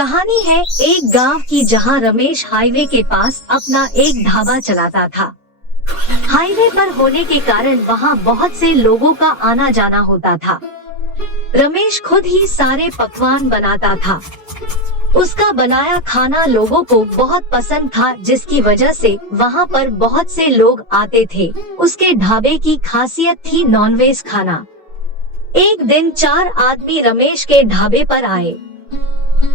कहानी है एक गांव की जहां रमेश हाईवे के पास अपना एक ढाबा चलाता था। हाईवे पर होने के कारण वहां बहुत से लोगों का आना जाना होता था। रमेश खुद ही सारे पकवान बनाता था। उसका बनाया खाना लोगों को बहुत पसंद था, जिसकी वजह से वहां पर बहुत से लोग आते थे। उसके ढाबे की खासियत थी नॉनवेज खाना। एक दिन 4 आदमी रमेश के ढाबे पर आए।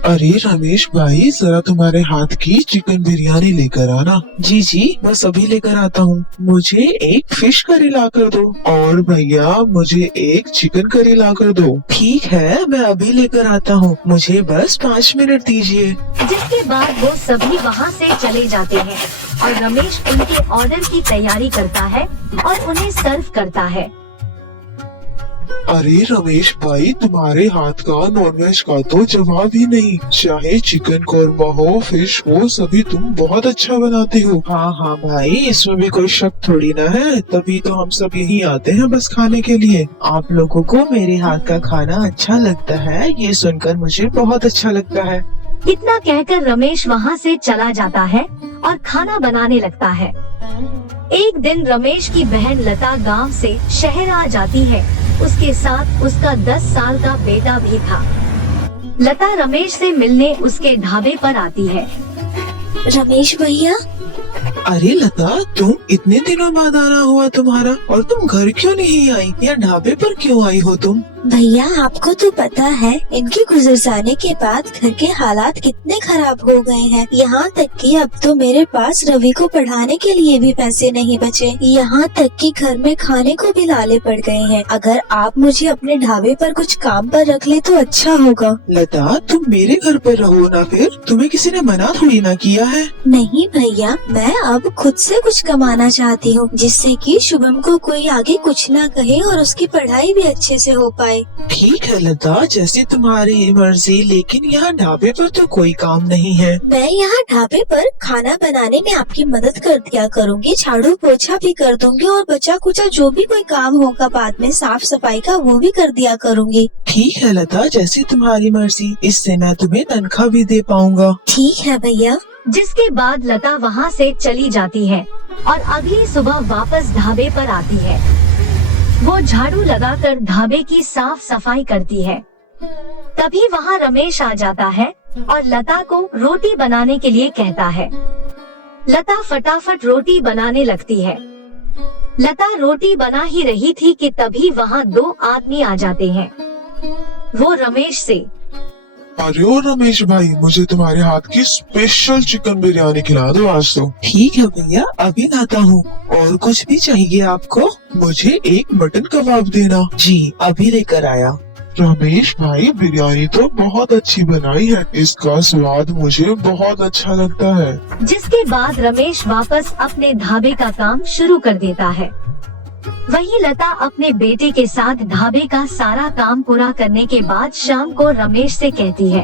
अरे रमेश भाई, जरा तुम्हारे हाथ की चिकन बिरयानी लेकर आना। जी जी, बस अभी लेकर आता हूँ। मुझे एक फिश करी ला कर दो और भैया मुझे एक चिकन करी ला कर दो। ठीक है, मैं अभी लेकर आता हूँ, मुझे बस 5 मिनट दीजिए। जिसके बाद वो सभी वहाँ से चले जाते हैं और रमेश उनके ऑर्डर की तैयारी करता है और उन्हें सर्व करता है। अरे रमेश भाई, तुम्हारे हाथ का नॉनवेज का तो जवाब ही नहीं। चाहे चिकन कौरमा हो, फिश हो, सभी तुम बहुत अच्छा बनाते हो। हाँ हाँ भाई, इसमें भी कोई शक थोड़ी ना है, तभी तो हम सब यहीं आते हैं बस खाने के लिए। आप लोगों को मेरे हाथ का खाना अच्छा लगता है, ये सुनकर मुझे बहुत अच्छा लगता है। इतना कहकर रमेश वहाँ से चला जाता है और खाना बनाने लगता है। एक दिन रमेश की बहन लता गांव से शहर आ जाती है। उसके साथ उसका 10 साल का बेटा भी था। लता रमेश से मिलने उसके ढाबे पर आती है। रमेश भैया, अरे लता, तुम इतने दिनों बाद आना हुआ तुम्हारा, और तुम घर क्यों नहीं आई या ढाबे पर क्यों आई हो तुम? भैया आपको तो पता है इनके गुजर जाने के बाद घर के हालात कितने खराब हो गए हैं। यहाँ तक कि अब तो मेरे पास रवि को पढ़ाने के लिए भी पैसे नहीं बचे। यहाँ तक कि घर में खाने को भी लाले पड़ गए हैं। अगर आप मुझे अपने ढाबे पर कुछ काम पर रख ले तो अच्छा होगा। लता, तुम मेरे घर पर रहो ना, फिर तुम्हें किसी ने मना थोड़ी ना किया है। नहीं भैया, मैं अब खुद से कुछ कमाना चाहती हूँ, जिससे कि शुभम को कोई आगे कुछ ना कहे और उसकी पढ़ाई भी अच्छे से हो पाए। ठीक है लता, जैसे तुम्हारी मर्जी, लेकिन यहाँ ढाबे पर तो कोई काम नहीं है। मैं यहाँ ढाबे पर खाना बनाने में आपकी मदद कर दिया करूँगी, झाड़ू पोछा भी कर दूंगी और बचा कुचा जो भी कोई काम होगा बाद में साफ सफाई का वो भी कर दिया करूँगी। ठीक है लता, जैसे तुम्हारी मर्जी, इससे मैं तुम्हें तनख्वाह भी दे पाऊंगा। ठीक है भैया। जिसके बाद लता वहाँ से चली जाती है और अगली सुबह वापस ढाबे पर आती है। वो झाड़ू लगाकर ढाबे की साफ सफाई करती है। तभी वहाँ रमेश आ जाता है और लता को रोटी बनाने के लिए कहता है। लता फटाफट रोटी बनाने लगती है। लता रोटी बना ही रही थी कि तभी वहाँ 2 आदमी आ जाते हैं। वो रमेश से, अरे ओ रमेश भाई, मुझे तुम्हारे हाथ की स्पेशल चिकन बिरयानी खिला दो आज तो। ठीक है भैया, अभी लाता हूँ। और कुछ भी चाहिए आपको? मुझे एक मटन कबाब देना। जी, अभी लेकर आया। रमेश भाई, बिरयानी तो बहुत अच्छी बनाई है, इसका स्वाद मुझे बहुत अच्छा लगता है। जिसके बाद रमेश वापस अपने ढाबे का काम शुरू कर देता है। वहीं लता अपने बेटे के साथ ढाबे का सारा काम पूरा करने के बाद शाम को रमेश से कहती है,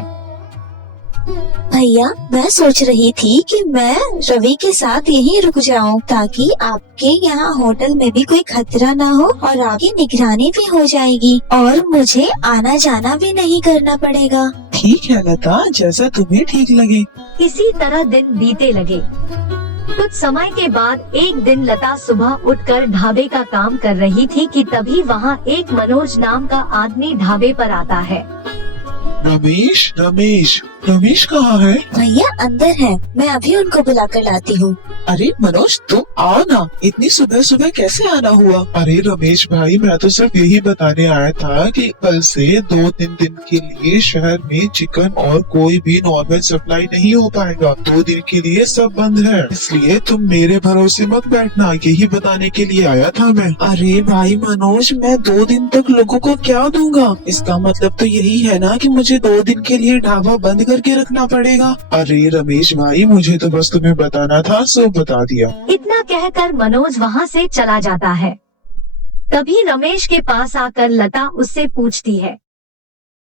भैया मैं सोच रही थी कि मैं रवि के साथ यहीं रुक जाऊं, ताकि आपके यहाँ होटल में भी कोई खतरा ना हो और आपकी निगरानी भी हो जाएगी और मुझे आना जाना भी नहीं करना पड़ेगा। ठीक है लता, जैसा तुम्हें ठीक लगे। इसी तरह दिन बीते लगे। कुछ समय के बाद एक दिन लता सुबह उठकर ढाबे का काम कर रही थी कि तभी वहाँ एक मनोज नाम का आदमी ढाबे पर आता है। रमेश रमेश रमेश कहाँ है? भैया अंदर है, मैं अभी उनको बुला कर लाती हूँ। अरे मनोज, तुम आओ ना, इतनी सुबह सुबह कैसे आना हुआ? अरे रमेश भाई, मैं तो सिर्फ यही बताने आया था कि कल से 2-3 दिन के लिए शहर में चिकन और कोई भी नॉनवेज सप्लाई नहीं हो पाएगा। 2 दिन के लिए सब बंद है, इसलिए तुम मेरे भरोसे मत बैठना, यही बताने के लिए आया था मैं। अरे भाई मनोज, मैं 2 दिन तक लोगों को क्या दूंगा? इसका मतलब तो यही है ना कि मुझे 2 दिन के लिए ढाबा बंद करके रखना पड़ेगा। अरे रमेश भाई, मुझे तो बस तुम्हें बताना था, सो बता दिया। इतना कहकर मनोज वहाँ से चला जाता है। तभी रमेश के पास आकर लता उससे पूछती है,